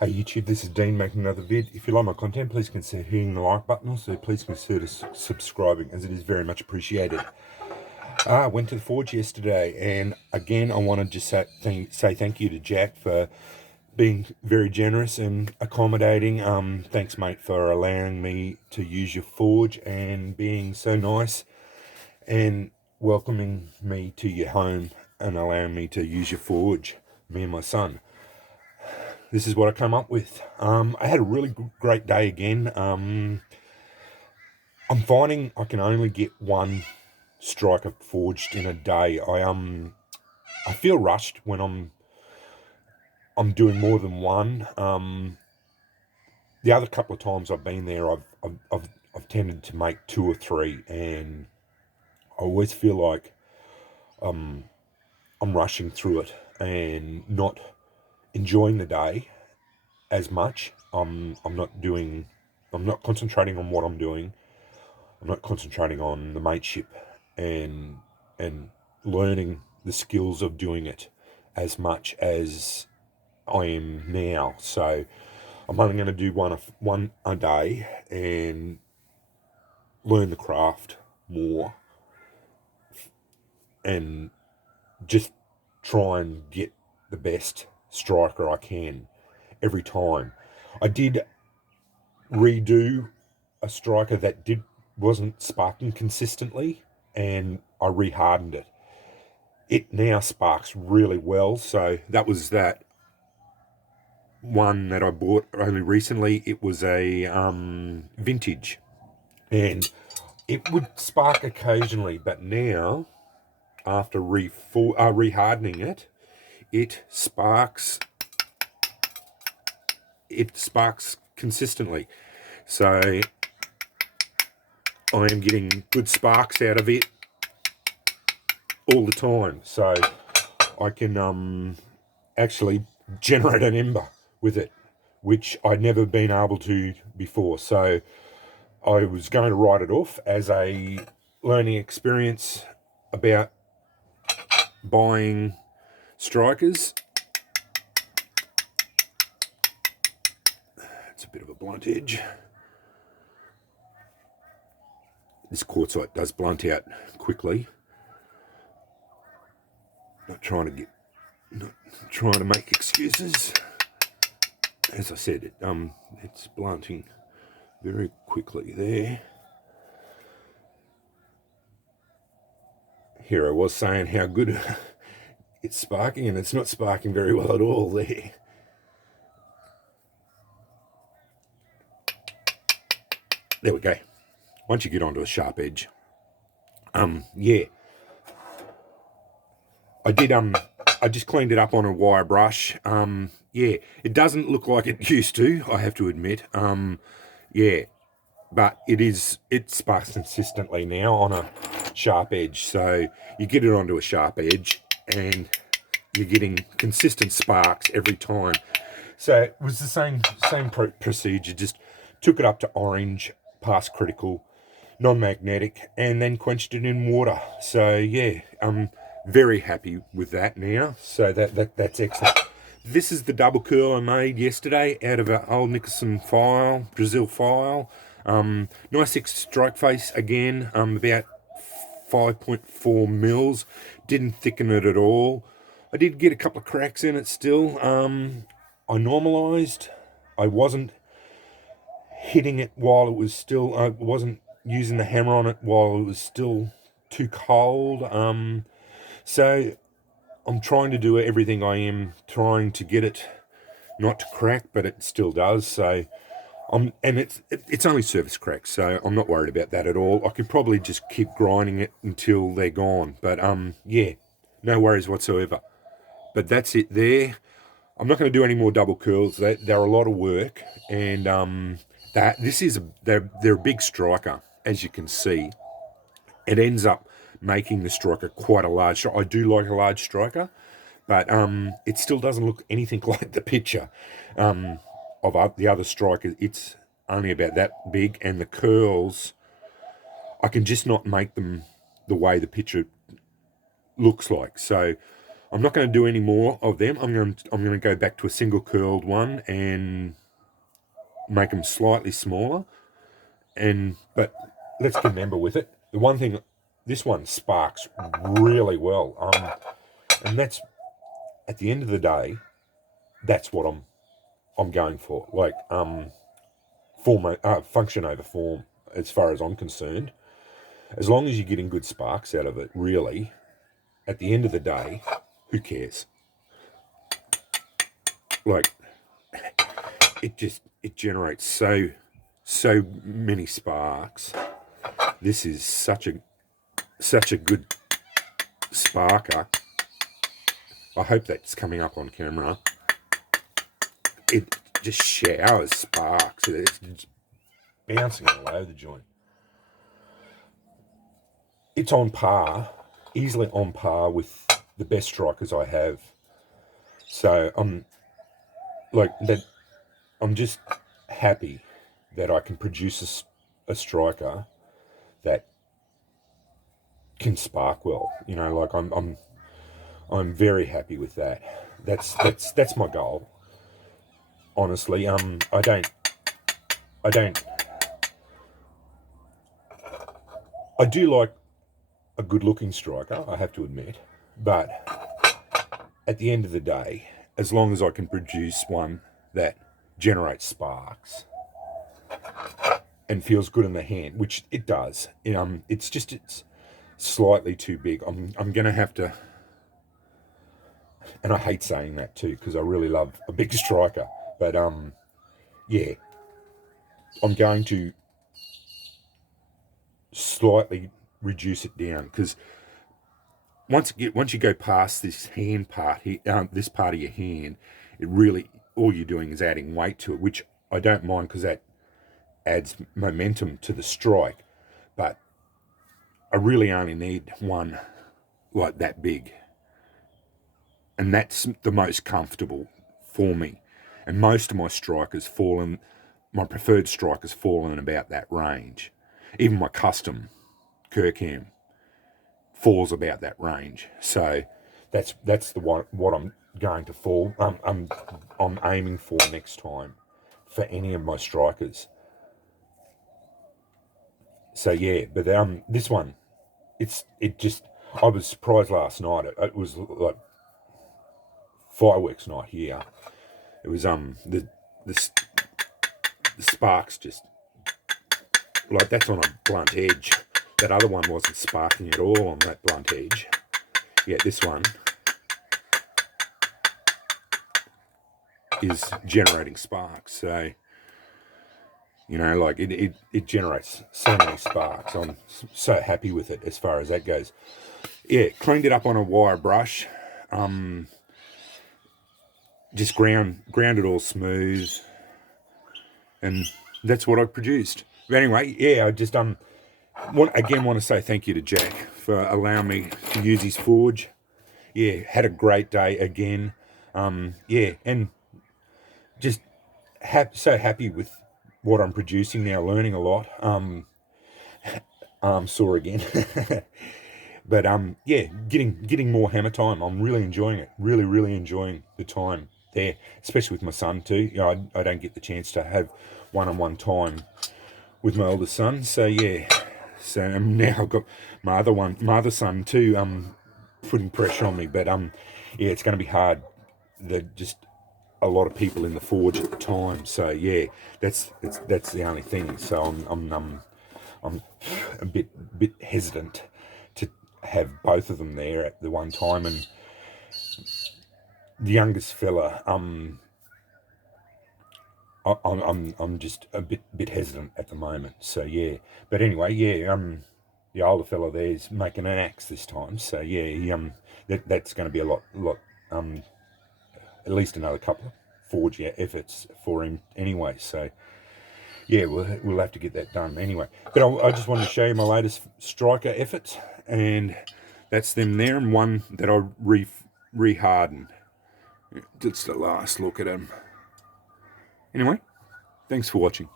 Hey YouTube, this is Dean making another vid. If you like my content, please consider hitting the like button. Also, please consider subscribing, as it is very much appreciated. I went to the forge yesterday, and again, I want to just say thank you to Jack for being very generous and accommodating. Thanks, mate, for allowing me to use your forge and being so nice and welcoming me to your home and allowing me to use your forge, me and my son. This is what I come up with. I had a really great day again. I'm finding I can only get one striker forged in a day. I feel rushed when I'm doing more than one. The other couple of times I've been there, I've tended to make two or three, and I always feel like I'm rushing through it and not enjoying the day as much. I'm not concentrating on what I'm doing. I'm not concentrating on the mateship and learning the skills of doing it as much as I am now. So I'm only going to do one a day and learn the craft more and just try and get the best striker I can every time. I did redo a striker that wasn't sparking consistently, and I rehardened it. It now sparks really well. So that was that one that I bought only recently. It was a vintage, and it would spark occasionally, but now after rehardening it, it sparks. It sparks consistently. So I am getting good sparks out of it all the time. So I can actually generate an ember with it, which I'd never been able to before. So I was going to write it off as a learning experience about buying strikers. It's a bit of a blunt edge. This quartzite does blunt out quickly. Not trying to make excuses. As I said, it's blunting very quickly there. Here I was saying how good it's sparking, and it's not sparking very well at all there. There we go. Once you get onto a sharp edge. Yeah. I just cleaned it up on a wire brush. Yeah, it doesn't look like it used to, I have to admit. Yeah, but it sparks consistently now on a sharp edge. So you get it onto a sharp edge and you're getting consistent sparks every time. So it was the same procedure, just took it up to orange, past critical, non-magnetic, and then quenched it in water. So yeah, I'm very happy with that now. So that's excellent. This is the double curl I made yesterday out of an old Nicholson file, Brazil file. Nice strike face again, about 5.4 mils. Didn't thicken it at all. I did get a couple of cracks in it still. I normalized. I wasn't hitting it while it was still, I wasn't using the hammer on it while it was still too cold. So I'm trying to do everything I am trying to get it not to crack, but it still does. So and it's only surface cracks, so I'm not worried about that at all. I could probably just keep grinding it until they're gone, but yeah, no worries whatsoever. But that's it there. I'm not going to do any more double curls. They're a lot of work, and they're a big striker, as you can see. It ends up making the striker quite a large striker. I do like a large striker, but it still doesn't look anything like the picture of the other striker. It's only about that big, and the curls, I can just not make them the way the picture looks like. So I'm not going to do any more of them. I'm going to go back to a single curled one and make them slightly smaller. But let's remember with it, the one thing, this one sparks really well. And that's, at the end of the day, that's what I'm going for. Like function over form, as far as I'm concerned. As long as you're getting good sparks out of it, really, at the end of the day, who cares? Like, it generates so many sparks. This is such a good sparker. I hope that's coming up on camera. It just showers sparks. It's just bouncing all over the joint. It's on par, easily on par with the best strikers I have. So I'm just happy that I can produce a striker that can spark well. You know, like I'm very happy with that. That's my goal. Honestly, I do like a good-looking striker, I have to admit, but at the end of the day, as long as I can produce one that generates sparks and feels good in the hand, which it does, it's slightly too big. I'm gonna have to, and I hate saying that too because I really love a big striker, but yeah, I'm going to slightly reduce it down because once you go past this hand part here, this part of your hand, it really, all you're doing is adding weight to it, which I don't mind because that adds momentum to the strike. But I really only need one like that big, and that's the most comfortable for me. And most of my strikers my preferred strikers fall in about that range. Even my custom Kirkham falls about that range. So that's the one what I'm going to fall. I'm aiming for next time for any of my strikers. So yeah, but this one, I was surprised last night. It was like fireworks night here. It was the sparks just like that's on a blunt edge. That other one wasn't sparking at all on that blunt edge. Yeah, this one is generating sparks. So, you know, like it generates so many sparks. I'm so happy with it as far as that goes. Yeah, cleaned it up on a wire brush. Just ground it all smooth. And that's what I produced. But anyway, yeah, I just want to say thank you to Jack for allowing me to use his forge. Yeah, had a great day again. Yeah, and just so happy with what I'm producing now, learning a lot. Sore again. But yeah, getting more hammer time. I'm really enjoying it. Really enjoying the time there, especially with my son too. You know, I don't get the chance to have one-on-one time with my oldest son. So yeah, so now I've got my other son too. Putting pressure on me, but yeah, it's going to be hard. Just a lot of people in the forge at the time. So yeah, that's the only thing. So I'm a bit hesitant to have both of them there at the one time, and the youngest fella, I'm just a bit hesitant at the moment. So yeah, but anyway, yeah, the older fella there's making an axe this time. So yeah, that's going to be a lot, at least another couple of forge efforts for him anyway. So yeah, we'll have to get that done anyway. But I just wanted to show you my latest striker efforts, and that's them there, and one that I rehardened. That's the last look at them. Anyway, thanks for watching.